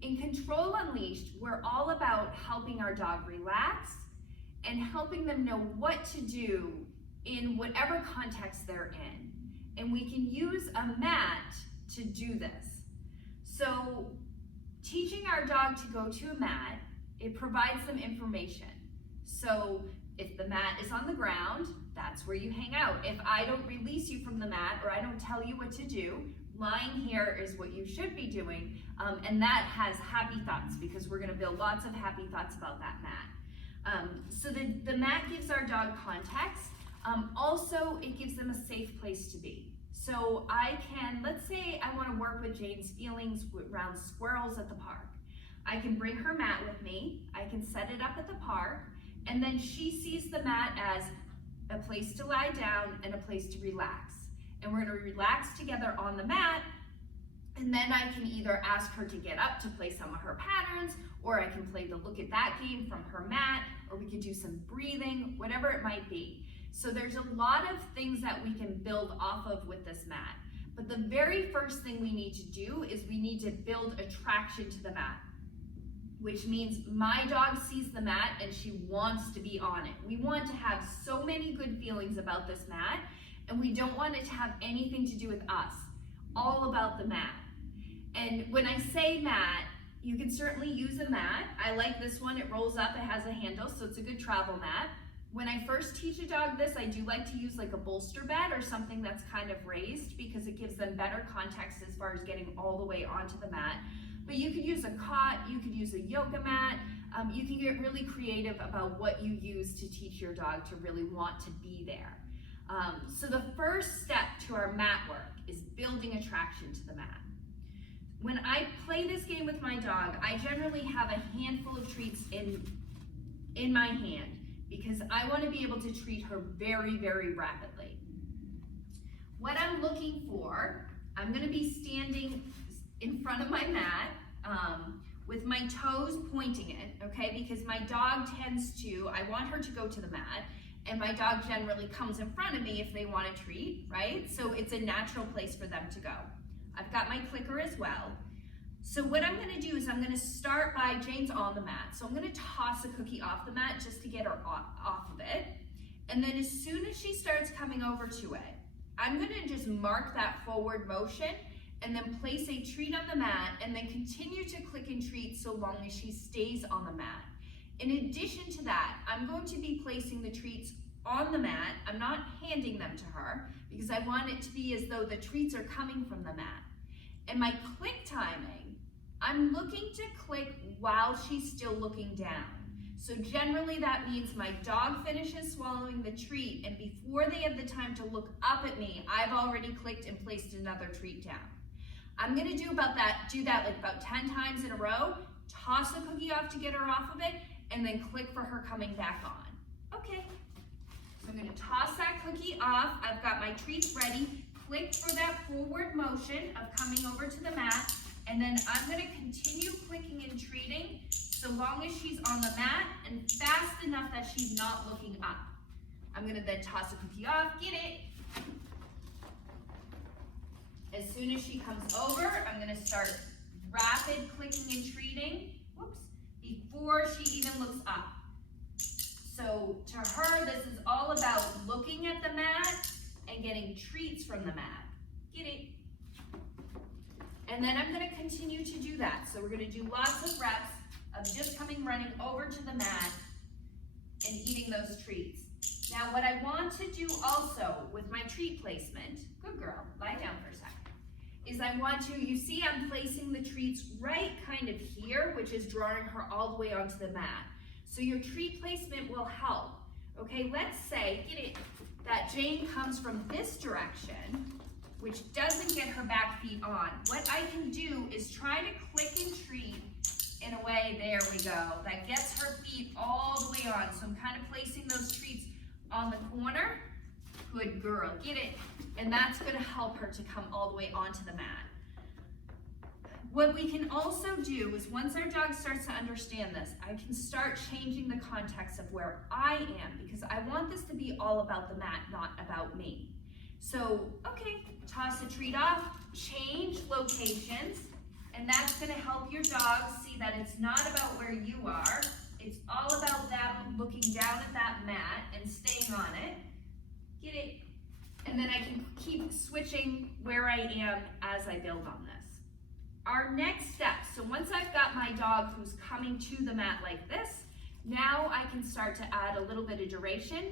In Control Unleashed, we're all about helping our dog relax and helping them know what to do in whatever context they're in. And we can use a mat to do this. So teaching our dog to go to a mat, it provides them information. So if the mat is on the ground, that's where you hang out. If I don't release you from the mat or I don't tell you what to do, lying here is what you should be doing. And that has happy thoughts because we're gonna build lots of happy thoughts about that mat. So the mat gives our dog context. Also, it gives them a safe place to be. So let's say I wanna work with Jane's feelings around squirrels at the park. I can bring her mat with me, I can set it up at the park, and then she sees the mat as a place to lie down and a place to relax. And we're gonna relax together on the mat, and then I can either ask her to get up to play some of her patterns, or I can play the look at that game from her mat, or we could do some breathing, whatever it might be. So there's a lot of things that we can build off of with this mat. But the very first thing we need to do is we need to build attraction to the mat, which means my dog sees the mat and she wants to be on it. We want to have so many good feelings about this mat, and we don't want it to have anything to do with us, all about the mat. And when I say mat, you can certainly use a mat. I like this one, it rolls up, it has a handle, so it's a good travel mat. When I first teach a dog this, I do like to use like a bolster bed or something that's kind of raised because it gives them better context as far as getting all the way onto the mat. But you could use a cot, you could use a yoga mat, you can get really creative about what you use to teach your dog to really want to be there. So the first step to our mat work is building attraction to the mat. When I play this game with my dog, I generally have a handful of treats in my hand because I want to be able to treat her very, very rapidly. What I'm looking for, I'm going to be standing in front of my mat with my toes pointing it, okay? Because my dog I want her to go to the mat, and my dog generally comes in front of me if they want a treat, right? So it's a natural place for them to go. I've got my clicker as well. So what I'm gonna do is I'm gonna start by Jane's on the mat. So I'm gonna toss a cookie off the mat just to get her off of it. And then as soon as she starts coming over to it, I'm gonna just mark that forward motion and then place a treat on the mat and then continue to click and treat so long as she stays on the mat. In addition to that, I'm going to be placing the treats on the mat. I'm not handing them to her because I want it to be as though the treats are coming from the mat. And my click timing, I'm looking to click while she's still looking down. So generally that means my dog finishes swallowing the treat, and before they have the time to look up at me, I've already clicked and placed another treat down. I'm gonna do that like about 10 times in a row, toss a cookie off to get her off of it, and then click for her coming back on. Okay, so I'm gonna toss that cookie off. I've got my treats ready. Click for that forward motion of coming over to the mat, and then I'm gonna continue clicking and treating so long as she's on the mat and fast enough that she's not looking up. I'm gonna then toss a cookie off, get it. As soon as she comes over, I'm gonna start rapid clicking and treating, before she even looks up. So to her, this is all about looking at the mat and getting treats from the mat. Get it? And then I'm gonna continue to do that. So we're gonna do lots of reps of just running over to the mat and eating those treats. Now what I want to do also with my treat placement, good girl, lie down for a second, is you see I'm placing the treats right kind of here, which is drawing her all the way onto the mat. So your treat placement will help. Okay, let's say, that Jane comes from this direction, which doesn't get her back feet on. What I can do is try to click and treat in a way, there we go, that gets her feet all the way on. So I'm kind of placing those treats on the corner. Good girl, get it. And that's gonna help her to come all the way onto the mat. What we can also do is once our dog starts to understand this, I can start changing the context of where I am, because I want this to be all about the mat, not about me. So, okay, toss a treat off, change locations, And that's gonna help your dog see that it's not about where you are, it's all about them looking down at that mat and staying on it. Get it? And then I can keep switching where I am as I build on this. Our next step, so once I've got my dog who's coming to the mat like this, now I can start to add a little bit of duration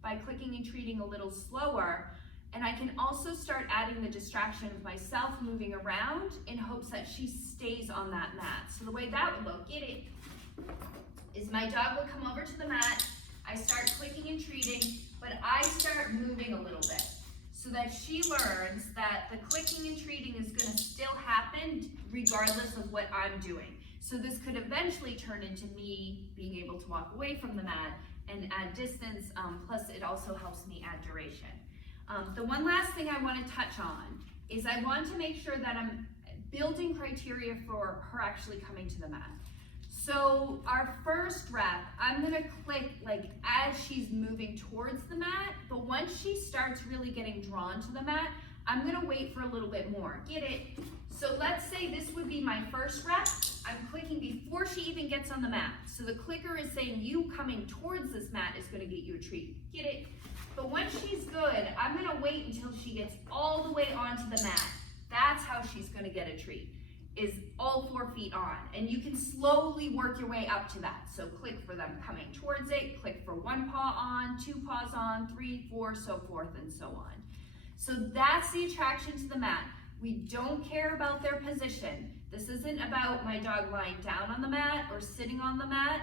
by clicking and treating a little slower. And I can also start adding the distraction of myself moving around in hopes that she stays on that mat. So the way that would look, get it, is my dog will come over to the mat, I start clicking and treating, but I start moving a little bit so that she learns that the clicking and treating is gonna still happen regardless of what I'm doing. So this could eventually turn into me being able to walk away from the mat and add distance, plus it also helps me add duration. The one last thing I want to touch on is I want to make sure that I'm building criteria for her actually coming to the mat. So our first rep, I'm gonna click like as she's moving towards the mat, but once she starts really getting drawn to the mat, I'm gonna wait for a little bit more. Get it? So let's say this would be my first rep. I'm clicking before she even gets on the mat. So the clicker is saying you coming towards this mat is gonna get you a treat. Get it? But once she's good, I'm gonna wait until she gets all the way onto the mat. That's how she's gonna get a treat, is all 4 feet on. And you can slowly work your way up to that. So click for them coming towards it, click for 1 paw on, 2 paws on, 3, 4, so forth and so on. So that's the attraction to the mat. We don't care about their position. This isn't about my dog lying down on the mat or sitting on the mat.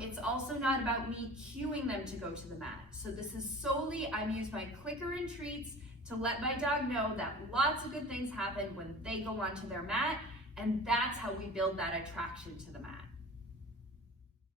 It's also not about me cueing them to go to the mat. So this is solely, I'm using my clicker and treats to let my dog know that lots of good things happen when they go onto their mat, and that's how we build that attraction to the mat.